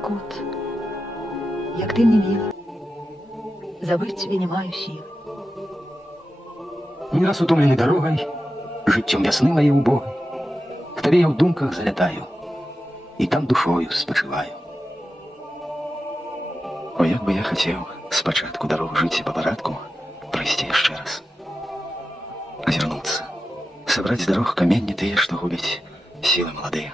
кут, як ти мне мила, забыть тебе не маю сил. Не раз утомленный дорогой, життям весни моей убогой, к тобі я в думках залятаю, і там душою спочиваю. О, як би я хотів спочатку дорогу життя по порядку пройти ще раз, озернуться, собрать с дорог каменья тые, что губить силы молодые.